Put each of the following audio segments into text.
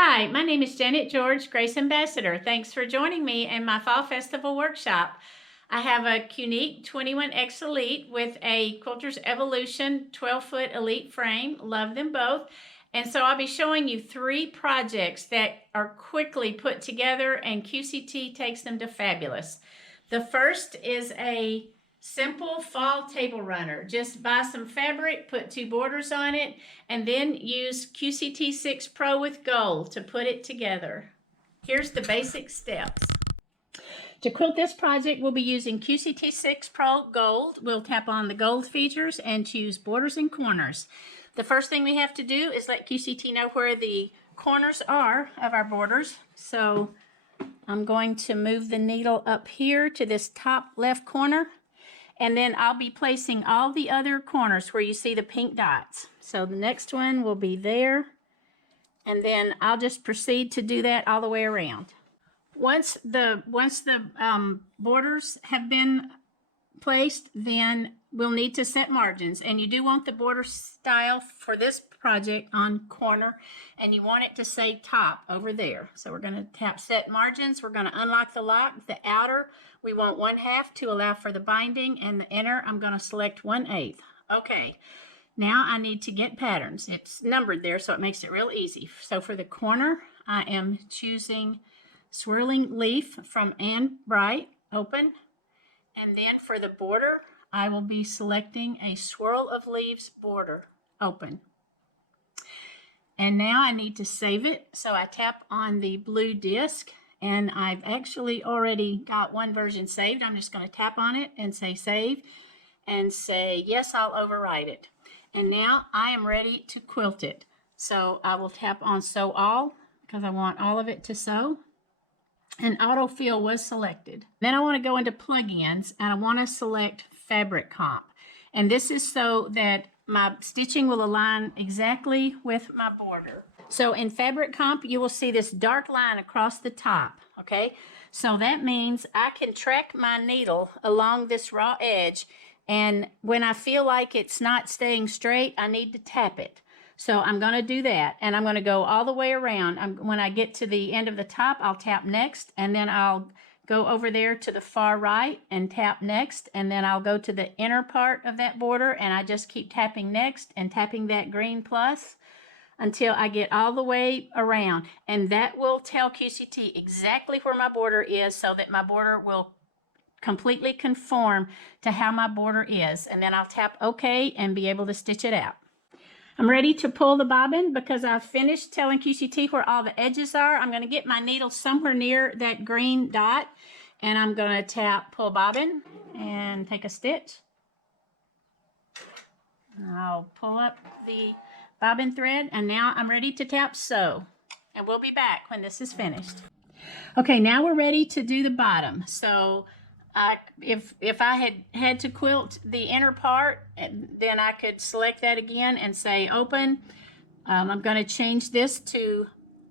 Hi, my name is Janet George, Grace Ambassador. Thanks for joining me in my Fall Festival workshop. I have a Qnique 21X Elite with a Quilters Evolution 12-foot Elite frame. Love them both. And so I'll be showing you 3 projects that are quickly put together and QCT takes them to fabulous. The first is a simple fall table runner. Just buy some fabric, put 2 borders on it, and then use QCT 6 Pro with gold to put it together. Here's the basic steps. To quilt this project, we'll be using QCT 6 Pro Gold. We'll tap on the gold features and choose borders and corners. The first thing we have to do is let QCT know where the corners are of our borders. So I'm going to move the needle up here to this top left corner. And then I'll be placing all the other corners where you see the pink dots. So the next one will be there. And then I'll just proceed to do that all the way around. Once the borders have been placed, then we'll need to set margins. And you do want the border style for this project on corner, and you want it to say top over there. So we're going to tap set margins. We're going to unlock the lock. The outer, we want 1/2 to allow for the binding, and the inner, I'm going to select 1/8. Okay, now I need to get patterns. It's numbered there, so it makes it real easy. So for the corner, I am choosing Swirling Leaf from Ann Bright, open. And then for the border, I will be selecting a Swirl of Leaves border, open. And now I need to save it. So I tap on the blue disc, and I've actually already got one version saved. I'm just going to tap on it and say save and say yes, I'll overwrite it. And now I am ready to quilt it. So I will tap on sew all because I want all of it to sew. And autofill was selected. Then I want to go into plugins, and I want to select fabric comp. And this is so that my stitching will align exactly with my border. So in fabric comp, you will see this dark line across the top, okay? So that means I can track my needle along this raw edge, and when I feel like it's not staying straight, I need to tap it. So I'm going to do that, and I'm going to go all the way around. When I get to the end of the top, I'll tap next, and then I'll go over there to the far right and tap next, and then I'll go to the inner part of that border, and I just keep tapping next and tapping that green plus until I get all the way around. And that will tell QCT exactly where my border is so that my border will completely conform to how my border is. And then I'll tap OK and be able to stitch it out. I'm ready to pull the bobbin because I've finished telling QCT where all the edges are. I'm going to get my needle somewhere near that green dot, and I'm going to tap pull bobbin and take a stitch. I'll pull up the bobbin thread, and now I'm ready to tap sew. And we'll be back when this is finished. Okay, now we're ready to do the bottom. So if I had to quilt the inner part, then I could select that again and say open. I'm going to change this to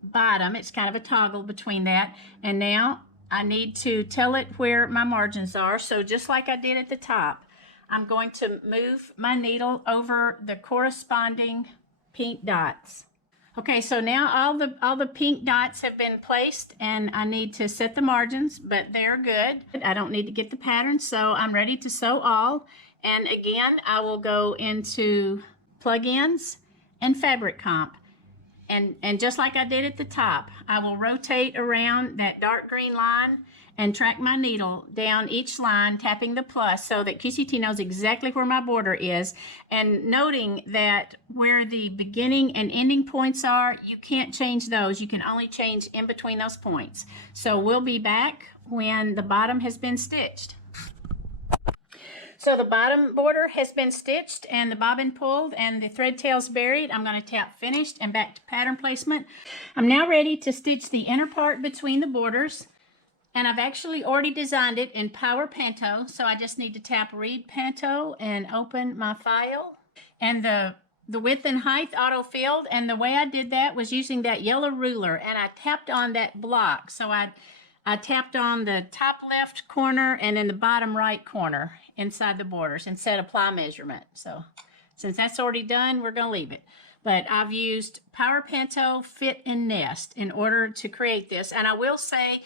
bottom. It's kind of a toggle between that. And now I need to tell it where my margins are. So just like I did at the top, I'm going to move my needle over the corresponding pink dots. Okay, so now all the pink dots have been placed, and I need to set the margins, but they're good. I don't need to get the pattern, so I'm ready to sew all. And again, I will go into plugins and fabric comp. And just like I did at the top, I will rotate around that dark green line and track my needle down each line, tapping the plus so that QCT knows exactly where my border is. And noting that where the beginning and ending points are, you can't change those. You can only change in between those points. So we'll be back when the bottom has been stitched. So the bottom border has been stitched and the bobbin pulled and the thread tails buried. I'm going to tap finished and back to pattern placement. I'm now ready to stitch the inner part between the borders. And I've actually already designed it in Power Panto, so I just need to tap Read Panto and open my file. And the width and height auto-filled, and the way I did that was using that yellow ruler, and I tapped on that block. So I tapped on the top left corner and then the bottom right corner inside the borders and set apply measurement. So since that's already done, we're going to leave it. but I've used Power Pinto Fit and Nest in order to create this. And I will say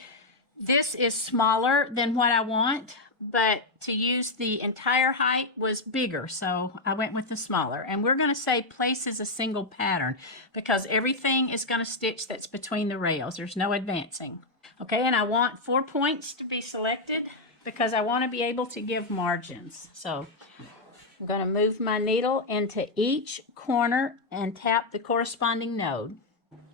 this is smaller than what I want, but to use the entire height was bigger, so I went with the smaller. And we're going to say place as a single pattern because everything is going to stitch that's between the rails. There's no advancing. Okay, and I want 4 points to be selected because I want to be able to give margins. So I'm going to move my needle into each corner and tap the corresponding node.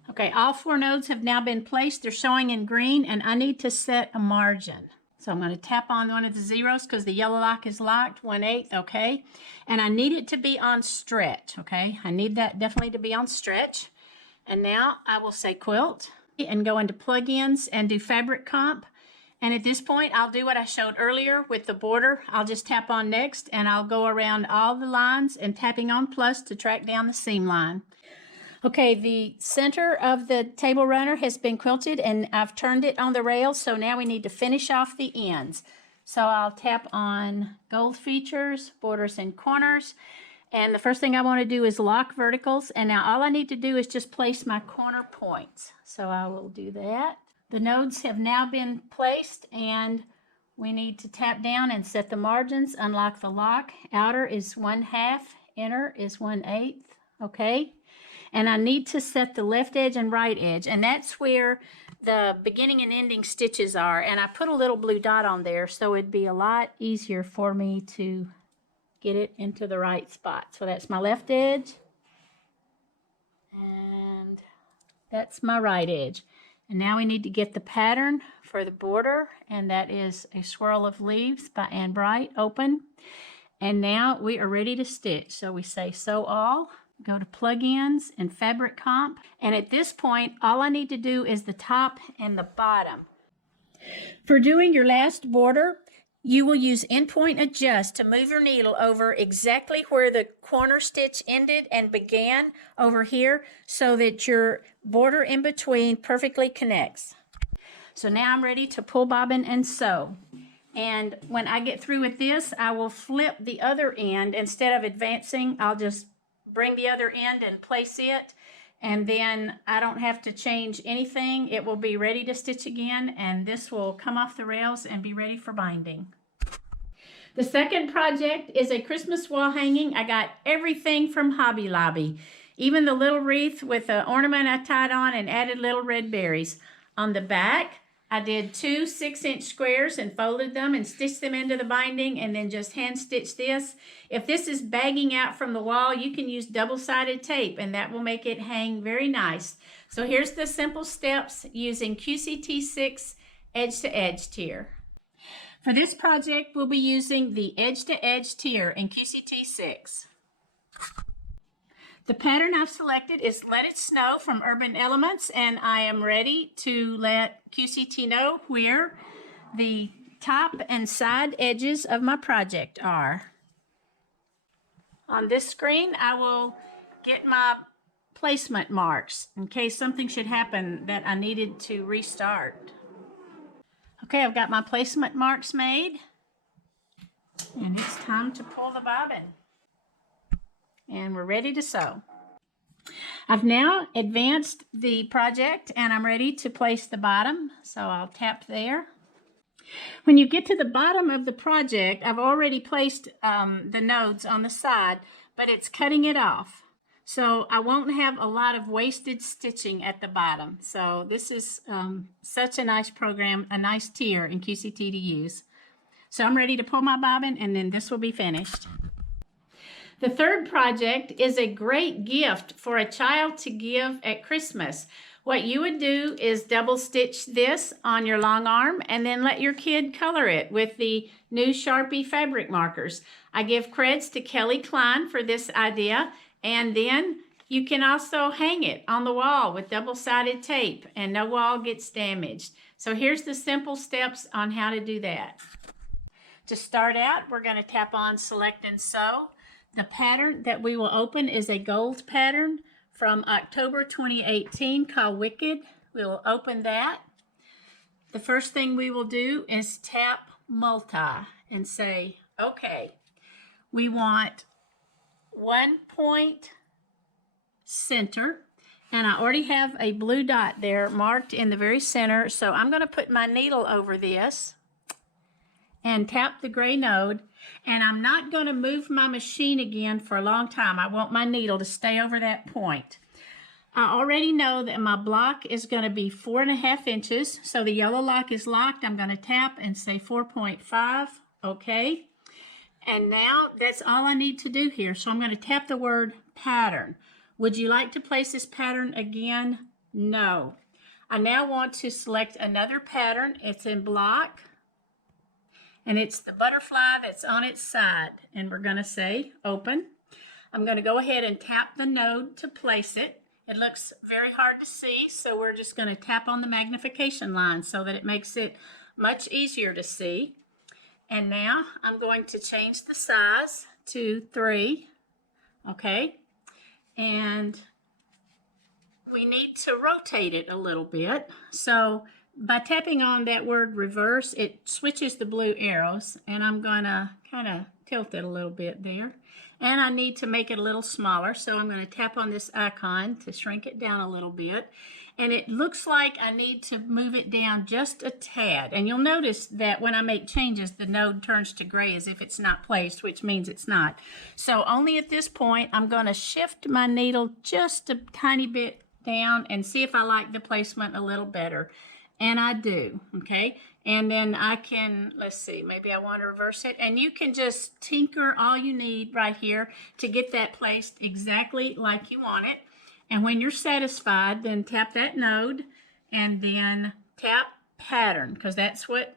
Okay, all 4 nodes have now been placed. They're showing in green, and I need to set a margin. So I'm going to tap on one of the zeros because the yellow lock is locked, 1/8, okay? And I need it to be on stretch, okay? I need that definitely to be on stretch. And now I will say quilt and go into plugins and do fabric comp. And at this point, I'll do what I showed earlier with the border. I'll just tap on next, and I'll go around all the lines and tapping on plus to track down the seam line. Okay, the center of the table runner has been quilted, and I've turned it on the rails, so now we need to finish off the ends. So I'll tap on gold features, borders and corners, and the first thing I want to do is lock verticals, and now all I need to do is just place my corner points. So I will do that. The nodes have now been placed, and we need to tap down and set the margins, unlock the lock. Outer is 1/2, inner is 1/8, okay? And I need to set the left edge and right edge, and that's where the beginning and ending stitches are. And I put a little blue dot on there so it'd be a lot easier for me to get it into the right spot. So that's my left edge, and that's my right edge. And now we need to get the pattern for the border, and that is a swirl of leaves by Ann Bright, open. And now we are ready to stitch. So we say sew all. Go to plugins and fabric comp, and at this point all I need to do is the top and the bottom. For doing your last border, you will use endpoint adjust to move your needle over exactly where the corner stitch ended and began over here so that your border in between perfectly connects. So now I'm ready to pull bobbin and sew. And when I get through with this, I will flip the other end. Instead of advancing, I'll just bring the other end and place it, and then I don't have to change anything. It will be ready to stitch again, and this will come off the rails and be ready for binding. The second project is a Christmas wall hanging. I got everything from Hobby Lobby, even the little wreath with an ornament I tied on and added little red berries. On the back, I did 2 6-inch squares and folded them and stitched them into the binding, and then just hand stitched this. If this is bagging out from the wall, you can use double-sided tape, and that will make it hang very nice. So here's the simple steps using QCT6 edge-to-edge tier. For this project, we'll be using the edge-to-edge tier in QCT6. The pattern I've selected is Let It Snow from Urban Elements, and I am ready to let QCT know where the top and side edges of my project are. On this screen, I will get my placement marks in case something should happen that I needed to restart. Okay, I've got my placement marks made, and it's time to pull the bobbin. And we're ready to sew. I've now advanced the project, and I'm ready to place the bottom, so I'll tap there. When you get to the bottom of the project, I've already placed the nodes on the side, but it's cutting it off. So I won't have a lot of wasted stitching at the bottom. So this is such a nice program, a nice tier in QCT to use. So I'm ready to pull my bobbin, and then this will be finished. The third project is a great gift for a child to give at Christmas. What you would do is double stitch this on your long arm and then let your kid color it with the new Sharpie fabric markers. I give creds to Kelly Klein for this idea, and then you can also hang it on the wall with double-sided tape and no wall gets damaged. So here's the simple steps on how to do that. To start out, we're going to tap on Select and Sew. The pattern that we will open is a gold pattern from October 2018 called Wicked. We will open that. The first thing we will do is tap multi and say, okay, we want 1.6 center. And I already have a blue dot there marked in the very center. So I'm going to put my needle over this and tap the gray node. And I'm not going to move my machine again for a long time. I want my needle to stay over that point. I already know that my block is going to be 4.5 inches. So the yellow lock is locked. I'm going to tap and say 4.5. Okay. And now that's all I need to do here. So I'm going to tap the word pattern. Would you like to place this pattern again? No. I now want to select another pattern. It's in block. And it's the butterfly that's on its side. And we're going to say open. I'm going to go ahead and tap the node to place it. It looks very hard to see, so we're just going to tap on the magnification line so that it makes it much easier to see. And now I'm going to change the size to 3. Okay. And we need to rotate it a little bit. So by tapping on that word reverse, it switches the blue arrows, and I'm going to kind of tilt it a little bit there. And I need to make it a little smaller, so I'm going to tap on this icon to shrink it down a little bit. And it looks like I need to move it down just a tad. And you'll notice that when I make changes, the node turns to gray as if it's not placed, which means it's not. So only at this point, I'm going to shift my needle just a tiny bit down and see if I like the placement a little better. And I do, okay? And then I can, let's see, maybe I want to reverse it. And you can just tinker all you need right here to get that placed exactly like you want it. And when you're satisfied, then tap that node and then tap pattern, because that's what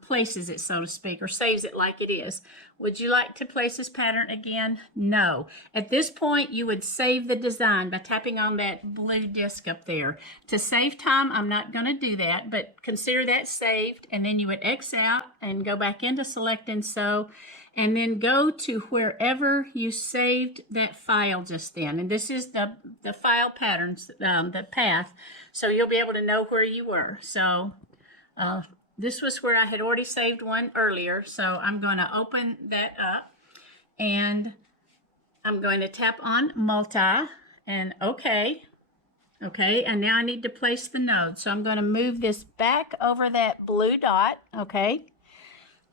places it, so to speak, or saves it like it is. Would you like to place this pattern again? No. At this point, you would save the design by tapping on that blue disc up there. To save time, I'm not going to do that, but consider that saved, and then you would X out and go back into Select and Sew, and then go to wherever you saved that file just then. And this is the file patterns, the path, so you'll be able to know where you were. So this was where I had already saved one earlier, so I'm going to open that up, and I'm going to tap on multi, and okay, and now I need to place the node. So I'm going to move this back over that blue dot, okay,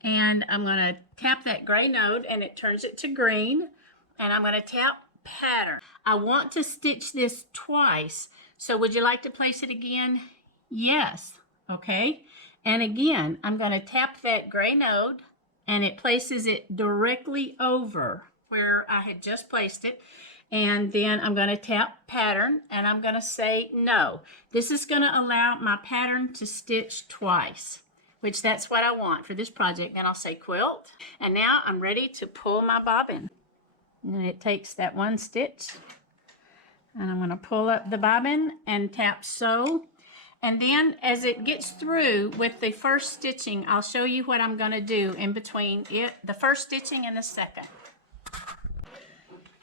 and I'm going to tap that gray node, and it turns it to green, and I'm going to tap pattern. I want to stitch this twice, so would you like to place it again? Yes, okay. And again, I'm going to tap that gray node, and it places it directly over where I had just placed it. And then I'm going to tap pattern, and I'm going to say no. This is going to allow my pattern to stitch twice, which that's what I want for this project. Then I'll say quilt. And now I'm ready to pull my bobbin. And it takes that one stitch. And I'm going to pull up the bobbin and tap sew. And then as it gets through with the first stitching, I'll show you what I'm going to do in between the first stitching and the second.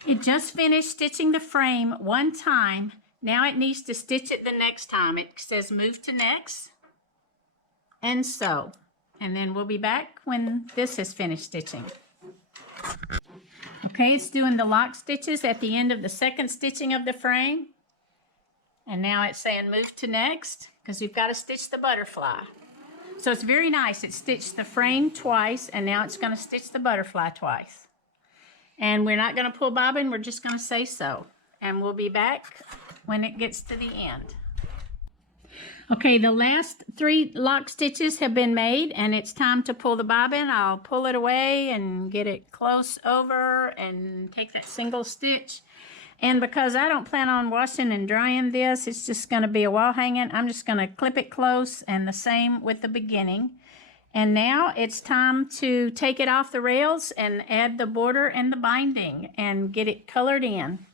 It just finished stitching the frame one time. Now it needs to stitch it the next time. It says move to next and sew. And then we'll be back when this is finished stitching. Okay, it's doing the lock stitches at the end of the second stitching of the frame. And now it's saying move to next, because you've got to stitch the butterfly. So it's very nice. It stitched the frame twice, and now it's going to stitch the butterfly twice. And we're not going to pull bobbin, we're just going to say sew. And we'll be back when it gets to the end. Okay, the last 3 lock stitches have been made, and it's time to pull the bobbin. I'll pull it away and get it close over and take that single stitch. And because I don't plan on washing and drying this, it's just going to be a wall hanging, I'm just going to clip it close, and the same with the beginning. And now it's time to take it off the rails and add the border and the binding and get it colored in.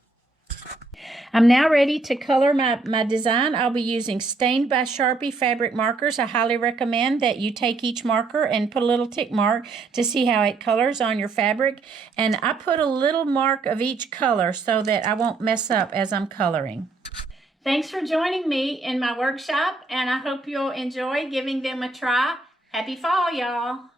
I'm now ready to color my design. I'll be using Stained by Sharpie fabric markers. I highly recommend that you take each marker and put a little tick mark to see how it colors on your fabric. And I put a little mark of each color so that I won't mess up as I'm coloring. Thanks for joining me in my workshop, and I hope you'll enjoy giving them a try. Happy fall, y'all.